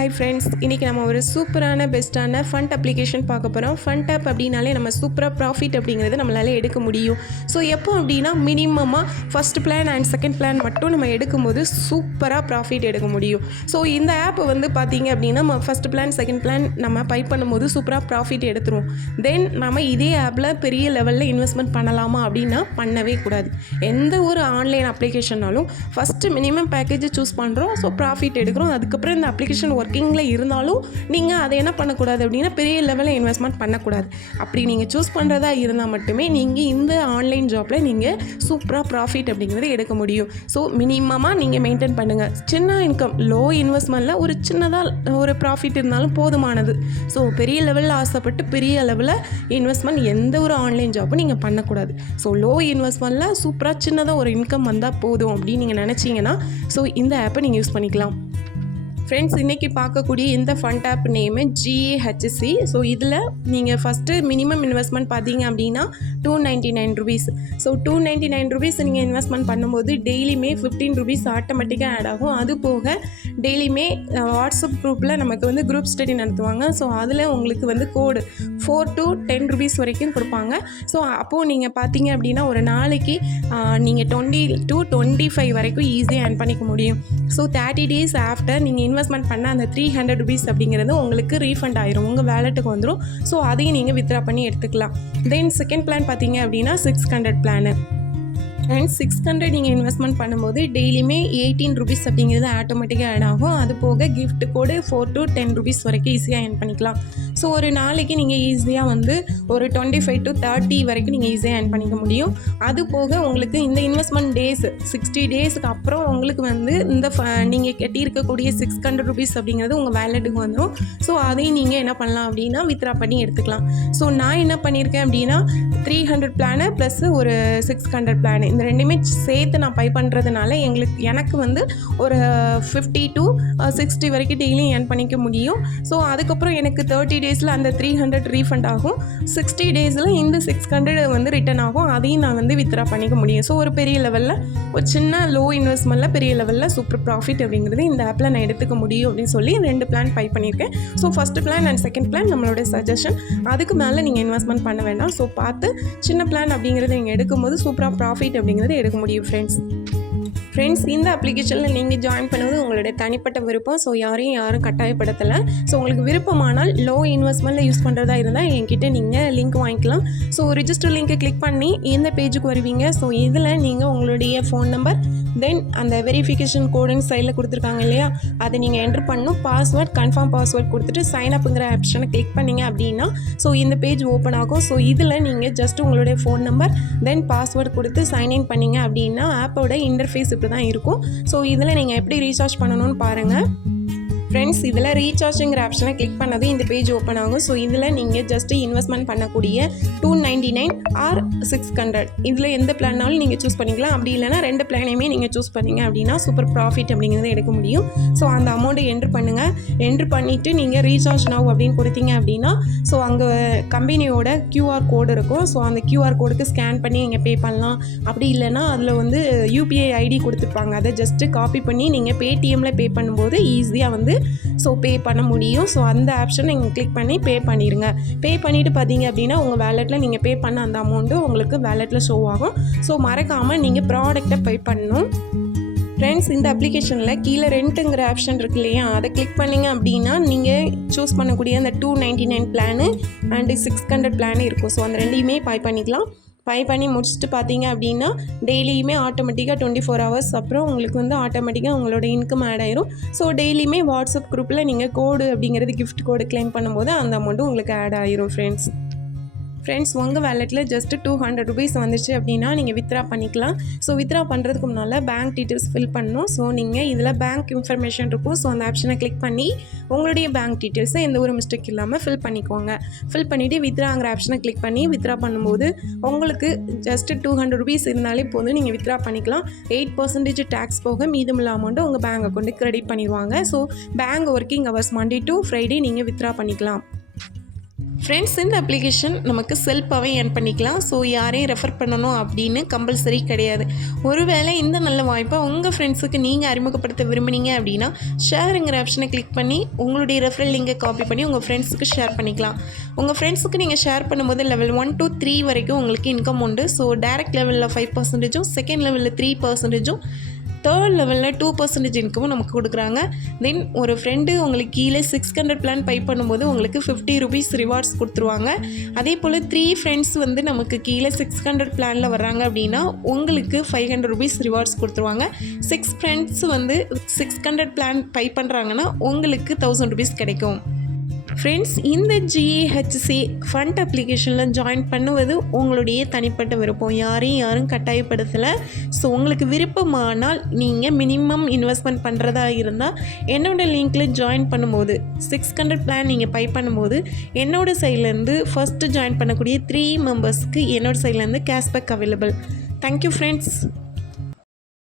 Hi friends, இன்றைக்கி நம்ம ஒரு சூப்பரான பெஸ்ட்டான ஃபண்ட் அப்ளிகேஷன் பார்க்க போகிறோம். ஃபண்ட் ஆப் அப்படின்னாலே நம்ம சூப்பராக ப்ராஃபிட் அப்படிங்கிறது நம்மளால் எடுக்க முடியும். ஸோ எப்போ அப்படின்னா மினிமமாக first plan and second plan மட்டும் நம்ம எடுக்கும்போது சூப்பராக ப்ராஃபிட் எடுக்க முடியும். ஸோ இந்த ஆப் வந்து பார்த்திங்க அப்படின்னா நம்ம ஃபஸ்ட் பிளான் செகண்ட் பிளான் நம்ம பை பண்ணும்போது சூப்பராக ப்ராஃபிட் எடுத்துருவோம். தென் நம்ம இதே ஆப்பில் பெரிய லெவலில் இன்வெஸ்ட்மெண்ட் பண்ணலாமா அப்படின்னா பண்ணவே கூடாது. எந்த ஒரு ஆன்லைன் அப்ளிகேஷன்னாலும் ஃபஸ்ட்டு மினிமம் பேக்கேஜ் சூஸ் பண்ணுறோம். ஸோ ப்ராஃபிட் எடுக்கிறோம். அதுக்கப்புறம் இந்த அப்ளிகேஷன் ஒர்க்கிங்கில் இருந்தாலும் நீங்கள் அதை என்ன பண்ணக்கூடாது அப்படின்னா பெரிய லெவலில் இன்வெஸ்ட்மெண்ட் பண்ணக்கூடாது. அப்படி நீங்கள் சூஸ் பண்ணுறதா இருந்தால் மட்டுமே நீங்கள் இந்த ஆன்லைன் ஜாப்பில் நீங்கள் சூப்பராக ப்ராஃபிட் அப்படிங்கிறது எடுக்க முடியும். ஸோ மினிமமாக நீங்கள் மெயின்டைன் பண்ணுங்கள். சின்ன இன்கம் லோ இன்வெஸ்ட்மெண்ட்டில் ஒரு சின்னதாக ஒரு ப்ராஃபிட் இருந்தாலும் போதுமானது. ஸோ பெரிய லெவலில் ஆசைப்பட்டு பெரிய லெவலில் இன்வெஸ்ட்மெண்ட் எந்த ஒரு ஆன்லைன் ஜாப்பும் நீங்கள் பண்ணக்கூடாது. ஸோ லோ இன்வெஸ்ட்மெண்ட்டில் சூப்பராக சின்னதாக ஒரு இன்கம் வந்தால் போதும் அப்படின்னு நீங்கள் நினச்சிங்கன்னா ஸோ இந்த ஆப்பை நீங்கள் யூஸ் பண்ணிக்கலாம். ஃப்ரெண்ட்ஸ், இன்றைக்கி பார்க்கக்கூடிய இந்த fund app name GAHC. So இதில் நீங்கள் ஃபஸ்ட்டு மினிமம் இன்வெஸ்ட்மெண்ட் பார்த்தீங்க அப்படின்னா ₹299. ஸோ ₹299 நீங்கள் இன்வெஸ்ட்மெண்ட் பண்ணும்போது டெய்லியுமே ₹15 ஆட்டோமேட்டிக்காக ஆட் ஆகும். அது போக டெய்லியுமே வாட்ஸ்அப் குரூப்பில் நமக்கு வந்து குரூப் ஸ்டடி நடத்துவாங்க. ஸோ அதில் உங்களுக்கு வந்து கோடு $4 to $10 வரைக்கும் கொடுப்பாங்க. ஸோ அப்போது நீங்கள் பார்த்தீங்க அப்படின்னா ஒரு நாளைக்கு நீங்கள் 20 to 25 வரைக்கும் ஈஸியாக ஏர்ன் பண்ணிக்க முடியும். ஸோ 30 days ஆஃப்டர் நீங்கள் இன்வெஸ்ட்மெண்ட் பண்ண அந்த ₹300 அப்படிங்கிறது உங்களுக்கு ரீஃபண்ட் ஆயிரும், உங்கள் வேலெட்டுக்கு வந்துடும். ஸோ அதையும் நீங்கள் வித்ட்ரா பண்ணி எடுத்துக்கலாம். தென் செகண்ட் பிளான் பார்த்தீங்க அப்படின்னா 600 பிளானு. அண்ட் 600 நீங்கள் இன்வெஸ்ட்மெண்ட் பண்ணும்போது டெய்லியுமே ₹18 அப்படிங்கிறது ஆட்டோமேட்டிக்காக ஆட் ஆகும். அது போக கிஃப்ட் கோடு $4 to $10 வரைக்கும் ஈஸியாக ஏர்ன் பண்ணிக்கலாம். ஸோ ஒரு நாளைக்கு நீங்கள் ஈஸியாக வந்து ஒரு 25 to 30 வரைக்கும் நீங்கள் ஈஸியாக ஏர்ன் பண்ணிக்க முடியும். அது போக உங்களுக்கு இந்த இன்வெஸ்ட்மெண்ட் டேஸ் 60 டேஸ்க்கு அப்புறம் உங்களுக்கு வந்து இந்த நீங்கள் கட்டியிருக்கக்கூடிய $600 அப்படிங்கிறது உங்கள் வேலெட்டுக்கு வந்துடும். ஸோ அதையும் நீங்கள் என்ன பண்ணலாம் அப்படின்னா வித்ட்ரா பண்ணி எடுத்துக்கலாம். ஸோ நான் என்ன பண்ணியிருக்கேன் அப்படின்னா 300 பிளானு ப்ளஸ் ஒரு 600 பிளானு இந்த ரெண்டுமே சேர்த்து நான் பை பண்ணுறதுனால எனக்கு வந்து ஒரு 50 to 60 வரைக்கும் டெய்லியும் ஏர்ன் பண்ணிக்க முடியும். ஸோ அதுக்கப்புறம் எனக்கு 30 டேஸில் அந்த 300 ரீஃபண்ட் ஆகும். 60 டேஸில் இந்த 600 வந்து ரிட்டர்ன் ஆகும். அதையும் நான் வந்து வித்ட்ரா பண்ணிக்க முடியும். ஸோ ஒரு பெரிய லெவலில் ஒரு சின்ன லோ இன்வெஸ்ட்மெண்ட்டில் பெரிய லெவலில் சூப்பர் ப்ராஃபிட் அப்படிங்கிறது இந்த ஆப்பில் நான் எடுத்துக்க முடியும் அப்படின்னு சொல்லி 2 பிளான் பை பண்ணியிருக்கேன். So first plan and second plan நம்மளோட சஜஷன். அதுக்கு மேலே நீங்கள் இன்வெஸ்ட்மெண்ட் பண்ண வேண்டாம். ஸோ பார்த்து சின்ன பிளான் அப்படிங்கிறது நீங்கள் எடுக்கும்போது சூப்பராக ப்ராஃபிட் அப்படிங்கிறது எடுக்க முடியும். ஃப்ரெண்ட்ஸ், இந்த அப்ளிகேஷனில் நீங்கள் ஜாயின் பண்ணுவது உங்களுடைய தனிப்பட்ட விருப்பம். ஸோ யாரும் கட்டாயப்படுத்தலை. ஸோ உங்களுக்கு விருப்பமானால் லோ இன்வெஸ்ட்மெண்ட்டில் யூஸ் பண்ணுறதா இருந்தால் என்கிட்ட நீங்கள் லிங்க் வாங்கிக்கலாம். ஸோ ரிஜிஸ்டர் லிங்க்கை கிளிக் பண்ணி இந்த பேஜுக்கு வருவீங்க. ஸோ இதில் நீங்கள் உங்களுடைய ஃபோன் நம்பர் தென் அந்த வெரிஃபிகேஷன் கோடுன்னு சைடில் கொடுத்துருக்காங்க இல்லையா, அதை நீங்கள் என்ட்ரு பண்ணணும். பாஸ்வேர்ட் கன்ஃபார்ம் பாஸ்வேர்ட் கொடுத்துட்டு சைன் அப்புங்கிற ஆப்ஷனை கிளிக் பண்ணிங்க அப்படின்னா ஸோ இந்த பேஜ் ஓப்பன் ஆகும். ஸோ இதில் நீங்கள் ஜஸ்ட் உங்களுடைய ஃபோன் நம்பர் தென் பாஸ்வேர்டு கொடுத்து சைன்இன் பண்ணிங்க அப்படின்னா ஆப்போட இன்டர்ஃபேஸ் இப்படி தான் இருக்கும். ஸோ இதில் நீங்கள் எப்படி ரீசார்ஜ் பண்ணணும்னு பாருங்கள். ஃப்ரெண்ட்ஸ், இதில் ரீசார்ஜுங்கிற ஆப்ஷனை கிளிக் பண்ணது இந்த பேஜ் ஓப்பன் ஆகும். ஸோ இதில் நீங்கள் ஜஸ்ட்டு இன்வெஸ்ட்மெண்ட் பண்ணக்கூடிய $299 or 600 இதில் எந்த பிளான்னாலும் நீங்கள் சூஸ் பண்ணிக்கலாம். அப்படி இல்லைனா 2 பிளானையுமே நீங்கள் சூஸ் பண்ணிங்க அப்படின்னா சூப்பர் ப்ராஃபிட் அப்படிங்கிறத எடுக்க முடியும். ஸோ அந்த அமௌண்ட்டை என்ட்ரு பண்ணுங்கள். என்ட்ரு பண்ணிவிட்டு நீங்கள் ரீசார்ஜ் நவ் அப்படின்னு கொடுத்தீங்க அப்படின்னா ஸோ அங்கே கம்பெனியோட QR கோடு இருக்கும். ஸோ அந்த QR கோடுக்கு ஸ்கேன் பண்ணி நீங்கள் பே பண்ணலாம். அப்படி இல்லைனா அதில் வந்து UPI ID கொடுத்துருப்பாங்க. அதை ஜஸ்ட்டு காப்பி பண்ணி நீங்கள் பேடிஎம்மில் பே பண்ணும்போது ஈஸியாக வந்து ஸோ பே பண்ண முடியும். ஸோ அந்த ஆப்ஷனை நீங்கள் கிளிக் பண்ணி பே பண்ணிடுங்க. பே பண்ணிவிட்டு பார்த்தீங்க அப்படின்னா உங்கள் வேலெட்டில் நீங்கள் பே பண்ண அந்த அமௌண்ட்டு உங்களுக்கு வேலெட்டில் ஷோ ஆகும். ஸோ மறக்காமல் நீங்கள் ப்ராடக்டை பே பண்ணணும். ஃப்ரெண்ட்ஸ், இந்த அப்ளிகேஷனில் கீழே ரெண்ட்டுங்கிற ஆப்ஷன் இருக்கு இல்லையா, அதை கிளிக் பண்ணிங்க அப்படின்னா நீங்கள் சூஸ் பண்ணக்கூடிய அந்த $299 பிளானு அண்டு 600 பிளானு இருக்கும். ஸோ அந்த ரெண்டையுமே பை பண்ணிக்கலாம். பை பண்ணி முடிச்சுட்டு பார்த்தீங்க அப்படின்னா டெய்லியுமே ஆட்டோமேட்டிக்காக 24 hours அப்புறம் உங்களுக்கு வந்து ஆட்டோமேட்டிக்காக உங்களோட இன்கம் ஆட் ஆயிரும். ஸோ டெய்லியுமே வாட்ஸ்அப் குரூப்பில் நீங்கள் கோடு அப்படிங்கிறது கிஃப்ட் கோடு கிளைம் பண்ணும்போது அந்த அமௌண்ட்டும் உங்களுக்கு ஆட் ஆயிரும். ஃப்ரெண்ட்ஸ், உங்கள் வேலெட்டில் ஜஸ்ட்டு $200 வந்துச்சு அப்படின்னா நீங்கள் வித்ட்ரா பண்ணிக்கலாம். ஸோ வித்ட்ரா பண்ணுறதுக்கு முன்னால் பேங்க் டீட்டெயில்ஸ் ஃபில் பண்ணணும். ஸோ நீங்கள் இதில் பேங்க் இன்ஃபர்மேஷன் இருக்கும். ஸோ அந்த ஆப்ஷனை கிளிக் பண்ணி உங்களுடைய பேங்க் டீட்டெயில்ஸை எந்த ஒரு மிஸ்டேக் இல்லாமல் ஃபில் பண்ணிக்கோங்க. ஃபில் பண்ணிவிட்டு வித்ட்ராங்கிற ஆப்ஷனை கிளிக் பண்ணி வித்ட்ரா பண்ணும்போது உங்களுக்கு ஜஸ்ட்டு $200 இருந்தாலே போதும், நீங்கள் வித்ட்ரா பண்ணிக்கலாம். 8% டேக்ஸ் போக மீதமுள்ள அமௌண்ட்டு உங்கள் பேங்க் அக்கௌண்ட்டுக்கு கிரெடிட் பண்ணிடுவாங்க. So bank working hours Monday to Friday நீங்கள் வித்ட்ரா பண்ணிக்கலாம். ஃப்ரெண்ட்ஸ், இந்த அப்ளிகேஷன் நமக்கு செல்ஃபாகவே ஏர்ன் பண்ணிக்கலாம். ஸோ யாரையும் ரெஃபர் பண்ணணும் அப்படின்னு கம்பல்சரி கிடையாது. ஒருவேளை இந்த நல்ல வாய்ப்பை உங்கள் ஃப்ரெண்ட்ஸுக்கு நீங்கள் அறிமுகப்படுத்த விரும்புனீங்க அப்படின்னா ஷேருங்கிற ஆப்ஷனை கிளிக் பண்ணி உங்களுடைய ரெஃபரல் லிங்கை காப்பி பண்ணி உங்கள் ஃப்ரெண்ட்ஸுக்கு ஷேர் பண்ணிக்கலாம். உங்கள் ஃப்ரெண்ட்ஸுக்கு நீங்கள் ஷேர் பண்ணும்போது லெவல் 1 to 3 வரைக்கும் உங்களுக்கு இன்கம் உண்டு. ஸோ டைரக்ட் லெவலில் 5%, செகண்ட் லெவலில் 3%, தேர்ட் லெவலில் 2% இன்கமும் நமக்கு கொடுக்குறாங்க. தென் ஒரு ஃப்ரெண்டு உங்களுக்கு கீழே 600 பிளான் பை பண்ணும்போது உங்களுக்கு 50 ருபீஸ் ரிவார்ட்ஸ் கொடுத்துருவாங்க. அதே போல் 3 ஃப்ரெண்ட்ஸ் வந்து நமக்கு கீழே 600 பிளானில் வர்றாங்க அப்படின்னா உங்களுக்கு 500 ருபீஸ் ரிவார்ட்ஸ் கொடுத்துருவாங்க. 6 ஃப்ரெண்ட்ஸ் வந்து 600 பிளான் பை பண்ணுறாங்கன்னா உங்களுக்கு 1000 ருபீஸ் கிடைக்கும். ஃப்ரெண்ட்ஸ், இந்த GEHC ஃபண்ட் அப்ளிகேஷனில் ஜாயின் பண்ணுவது உங்களுடைய தனிப்பட்ட விருப்பம். யாரும் கட்டாயப்படுத்தலை. ஸோ உங்களுக்கு விருப்பமானால் நீங்கள் மினிமம் இன்வெஸ்ட்மெண்ட் பண்ணுறதா இருந்தால் என்னோடய லிங்க்கில் ஜாயின் பண்ணும்போது 600 பிளான் நீங்கள் பை பண்ணும்போது என்னோடய சைட்லேருந்து ஃபஸ்ட்டு ஜாயின் பண்ணக்கூடிய 3 மெம்பர்ஸ்க்கு என்னோடய சைட்லேருந்து கேஷ்பேக் அவைலபிள். Thank you friends.